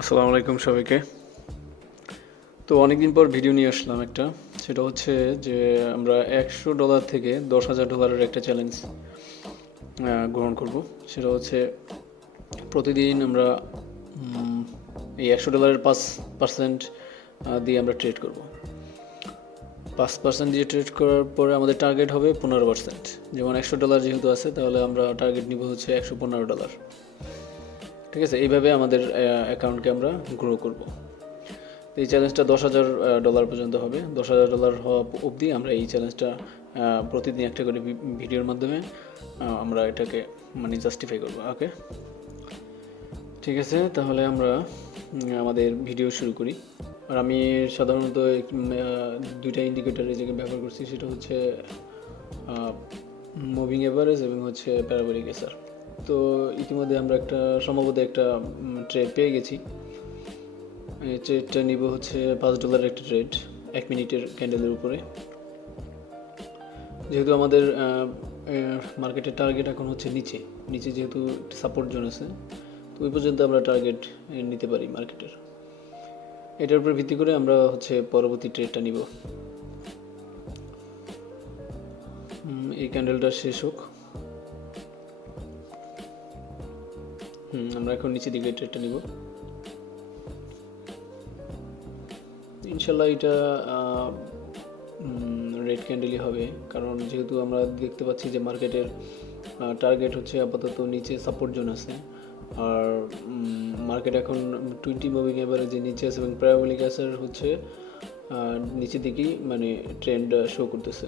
আসসালামু আলাইকুম সবাইকে। তো অনেকদিন পর ভিডিও নিয়ে আসলাম একটা, সেটা হচ্ছে যে আমরা $100 থেকে $10,000 একটা চ্যালেঞ্জ গ্রহণ করব। সেটা হচ্ছে প্রতিদিন আমরা এই $100 5% দিয়ে আমরা ট্রেড করব। 5% দিয়ে ট্রেড করার পরে আমাদের টার্গেট হবে 15%। যেমন $100 যেহেতু আছে, তাহলে আমরা টার্গেট নিব হচ্ছে $115। ঠিক আছে, এইভাবে আমাদের অ্যাকাউন্টকে আমরা গ্রো করব। এই চ্যালেঞ্জটা $10,000 পর্যন্ত হবে। $10,000 হওয়া অবধি আমরা এই চ্যালেঞ্জটা প্রতিদিন একটা করে ভিডিওর মাধ্যমে আমরা এটাকে মানে জাস্টিফাই করবো। ওকে, ঠিক আছে, তাহলে আমরা আমাদের ভিডিও শুরু করি। আর আমি সাধারণত দুইটা ইন্ডিকেটর এই জায়গায় ব্যবহার করছি, সেটা হচ্ছে মুভিং এভারেজ এবং হচ্ছে প্যারাবোলিক এসআর। তো ইতিমধ্যে আমরা সম্ভবত একটা ট্রেড পেয়ে গেছি। এই ট্রেডটা নিব হচ্ছে $5 একটা ট্রেড, 1 মিনিটের ক্যান্ডেলের উপরে। যেহেতু আমাদের মার্কেটের টার্গেট এখন হচ্ছে নিচে নিচে, যেহেতু সাপোর্ট জোন আছে, তো ওই পর্যন্ত আমরা টার্গেট নিতে পারি মার্কেটের। এটার উপর ভিত্তি করে আমরা হচ্ছে পরবর্তী ট্রেডটা নিব। এই ক্যান্ডেলটা শেষ হোক। আমরা এখন নিচের দিকে ট্রেডটা নিব। ইনশাল্লাহ এটা রেড ক্যান্ডেলই হবে, কারণ যেহেতু আমরা দেখতে পাচ্ছি যে মার্কেটের টার্গেট হচ্ছে আপাতত নিচে সাপোর্ট জোন আছে। আর মার্কেট এখন 20 মুভিং এভারেজে নিচে আছে এবং প্যারাবোলিক এসআর হচ্ছে নিচের দিকেই মানে ট্রেন্ড শো করতেছে।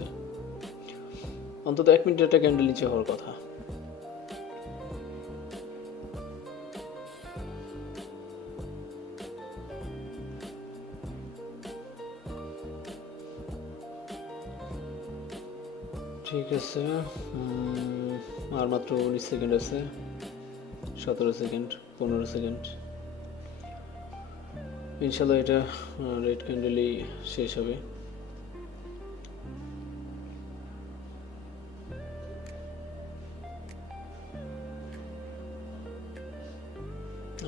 অন্তত 1 মিনিটের একটা ক্যান্ডেল নিচে হওয়ার কথা। ঠিক আছে, আর মাত্র 19 সেকেন্ড আছে, 17 সেকেন্ড, 15 সেকেন্ড। ইনশাল্লাহ এটা রেড ক্যান্ডেলই শেষ হবে।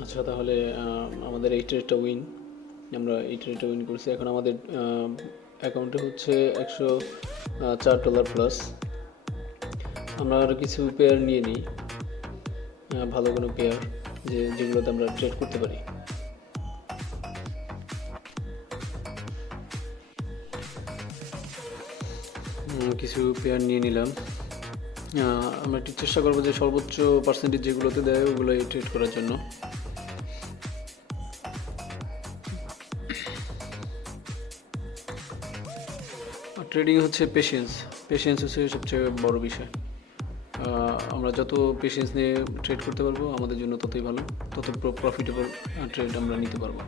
আচ্ছা, তাহলে আমাদের এই ট্রেডটা উইন, আমরা এই ট্রেডটা উইন করছি। এখন আমাদের অ্যাকাউন্টে হচ্ছে $104 প্লাস। আমরা আরও কিছু পেয়ার নিয়ে নিই, ভালো কোনো পেয়ার যেগুলোতে আমরা ট্রেড করতে পারি। কিছু পেয়ার নিয়ে নিলাম। আমরা একটু চেষ্টা করবো যে সর্বোচ্চ পার্সেন্টেজ যেগুলোতে দেয় ওগুলোই ট্রেড করার জন্য। ট্রেডিং হচ্ছে পেশেন্স হচ্ছে সবচেয়ে বড় বিষয়। আমরা যত পেশেন্স নিয়ে ট্রেড করতে পারবো আমাদের জন্য ততই ভালো, তত প্রফিটেবল ট্রেড আমরা নিতে পারবো।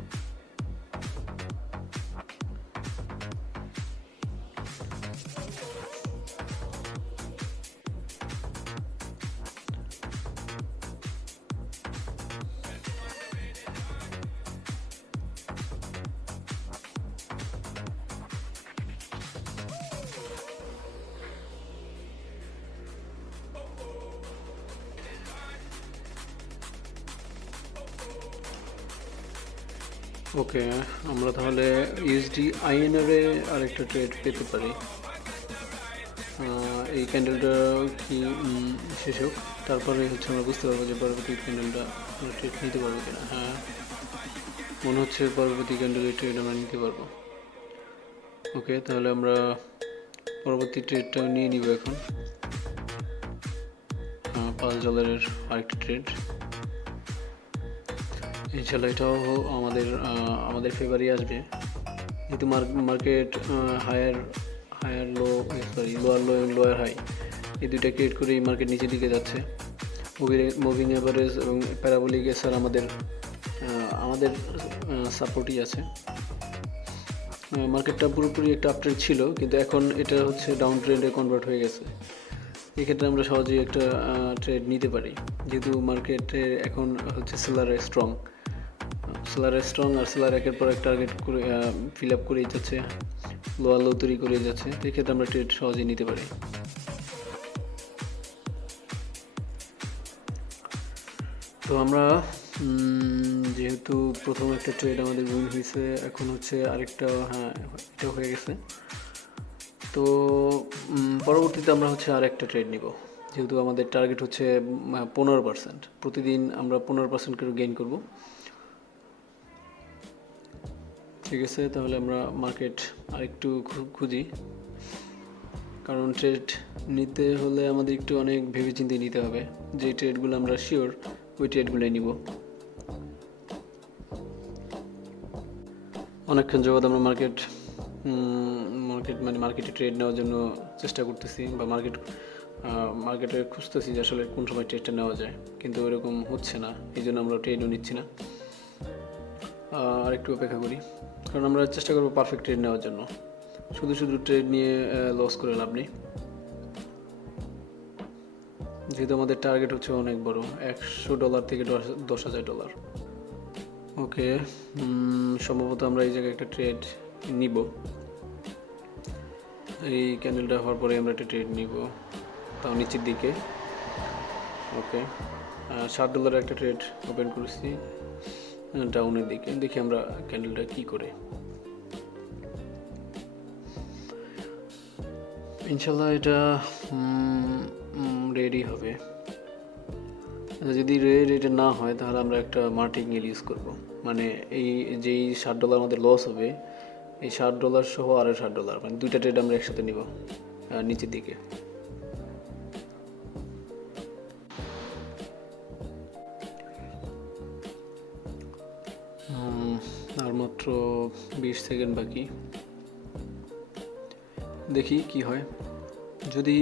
ওকে, আমরা তাহলে ইউএসডি আইএনআরে আরেকটা ট্রেড পেতে পারি। এই ক্যান্ডেলটা কি শেষ হোক, তারপরে হচ্ছে আমরা বুঝতে পারবো যে পরবর্তী ক্যান্ডেলটা আমরা ট্রেড নিতে পারবো কিনা। হ্যাঁ, মনে হচ্ছে পরবর্তী ক্যান্ডেলের ট্রেড আমরা নিতে পারবো। ওকে, তাহলে আমরা পরবর্তী ট্রেডটা নিয়ে নিব এখন। $5 আরেকটা ট্রেড। ইনশাল্লাহ এটাও আমাদের ফেভারই আসবে, যেহেতু market higher low lower low এবং লোয়ার হাই এই দুইটা ক্রিয়েট করেই মার্কেট নিচের দিকে যাচ্ছে। মুভিং এভারেজ এবং প্যারাবোলিক এসআর আমাদের সাপোর্টই আছে। মার্কেটটা পুরোপুরি একটা আপট্রেন্ড ছিল, কিন্তু এখন এটা হচ্ছে ডাউন ট্রেন্ডে কনভার্ট হয়ে গেছে। এক্ষেত্রে আমরা সহজেই একটা ট্রেড নিতে পারি, যেহেতু মার্কেটে এখন হচ্ছে সেলারে স্ট্রং আর সেলার একের পর এক টার্গেট করে ফিল আপ করেই যাচ্ছে, লোয়ার লো তৈরি করে যাচ্ছে। তো এক্ষেত্রে আমরা ট্রেড সহজেই নিতে পারি। তো আমরা যেহেতু প্রথম একটা ট্রেড আমাদের উইন হয়েছে, এখন হচ্ছে আরেকটা, হ্যাঁ এটা হয়ে গেছে। তো পরবর্তীতে আমরা হচ্ছে আরেকটা ট্রেড নিব, যেহেতু আমাদের টার্গেট হচ্ছে 15%, প্রতিদিন আমরা 15% করে গেইন করব। ঠিক আছে, তাহলে আমরা মার্কেট আরেকটু খুঁজি, কারণ ট্রেড নিতে হলে আমাদের একটু অনেক ভেবেচিন্তে নিতে হবে। যে ট্রেডগুলো আমরা শিওর, ওই ট্রেডগুলোই নিব। অনেকক্ষণ যাবৎ আমরা মার্কেটে ট্রেড নেওয়ার জন্য চেষ্টা করতেছি, বা মার্কেটে খুঁজতেছি যে আসলে কোন সময় ট্রেডটা নেওয়া যায়, কিন্তু ওরকম হচ্ছে না। এই জন্য আমরা ট্রেডও নিচ্ছি না, আর একটু অপেক্ষা করি, কারণ আমরা চেষ্টা করবো পারফেক্ট ট্রেড নেওয়ার জন্য। শুধু শুধু ট্রেড নিয়ে লস করে লাভ নেই, যেহেতু আমাদের টার্গেট হচ্ছে অনেক বড়, $100 থেকে $10,000। ওকে, সম্ভবত আমরা এই জায়গায় একটা ট্রেড নিব। এই ক্যান্ডেলটা হওয়ার পরে আমরা একটা ট্রেড নিব, তাও নিচের দিকে। ওকে, $60 একটা ট্রেড ওপেন করেছি ডাউনের দিকে। দেখি আমরা ক্যান্ডেলটা কি করে। ইনশাল্লাহ এটা রেডি হবে। যদি এটা না হয় তাহলে আমরা একটা মার্টিঙ্গেল ইউজ করব, মানে এই যেই $60 আমাদের লস হবে, এই $60 সহ আরও $60, মানে দুইটা ট্রেড আমরা একসাথে নিব নিচের দিকে। আর মাত্র 20 সেকেন্ড বাকি, দেখি কি হয়। যদি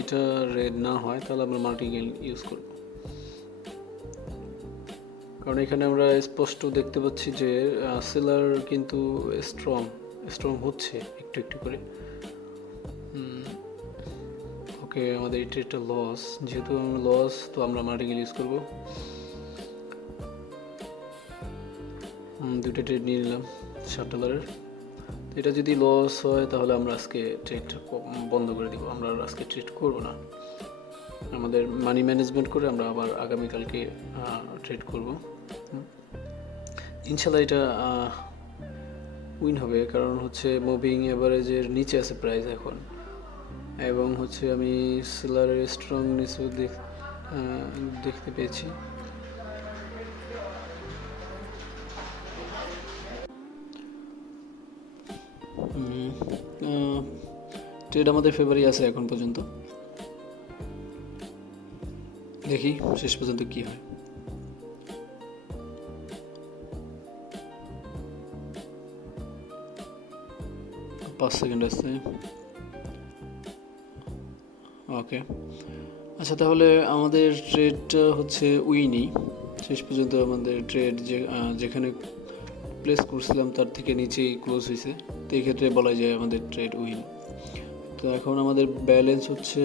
এটা রেড না হয় তাহলে আমরা মার্টিঙ্গেল ইউজ করব, কারণ এখানে আমরা স্পষ্ট দেখতে পাচ্ছি যে সেলার কিন্তু স্ট্রং হচ্ছে একটু একটু করে। ওকে, আমাদের এই ট্রেডটা লস, যেহেতু লস, তো আমরা মার্টিঙ্গেল ইউজ করব। দুটো ট্রেড নিয়ে নিলাম $60। এটা যদি লস হয় তাহলে আমরা আজকে ট্রেড বন্ধ করে দিব, আমরা আজকে ট্রেড করব না। আমাদের মানি ম্যানেজমেন্ট করে আমরা আবার আগামীকালকে ট্রেড করব। ইনশাল্লাহ এটা উইন হবে, কারণ হচ্ছে মুভিং এভারেজের নিচে আছে প্রাইস এখন, এবং হচ্ছে আমি সেলারের স্ট্রংনেসও দেখতে পেয়েছি। ট্রেড আমাদের ফেভারই আছে এখন পর্যন্ত, দেখি শেষ পর্যন্ত কি হয়। পাঁচ সেকেন্ড আছে। ওকে, আচ্ছা, তাহলে আমাদের ট্রেডটা হচ্ছে উইনই। শেষ পর্যন্ত আমাদের ট্রেড যেখানে প্লেস করছিলাম তার থেকে নিচেই ক্লোজ হয়েছে, তো এই ক্ষেত্রে বলা যায় আমাদের ট্রেড উইন। তো এখন আমাদের ব্যালেন্স হচ্ছে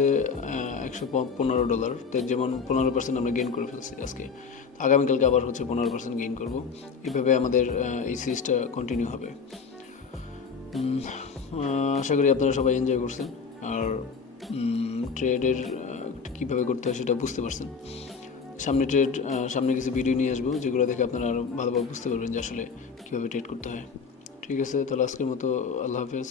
$115, তো যেমন 15% আমরা গেইন করে ফেলছি আজকে। আগামীকালকে আবার হচ্ছে 15% গেইন করব। এইভাবে আমাদের এই সিরিজটা কন্টিনিউ হবে। আশা করি আপনারা সবাই এনজয় করছেন, আর ট্রেডের কীভাবে করতে হয় সেটা বুঝতে পারছেন। সামনে কিছু ভিডিও নিয়ে আসবো, যেগুলো দেখে আপনারা আরও ভালোভাবে বুঝতে পারবেন যে আসলে কীভাবে ট্রেড করতে হয়। ঠিক আছে, তাহলে আজকের মতো আল্লাহ হাফেজ।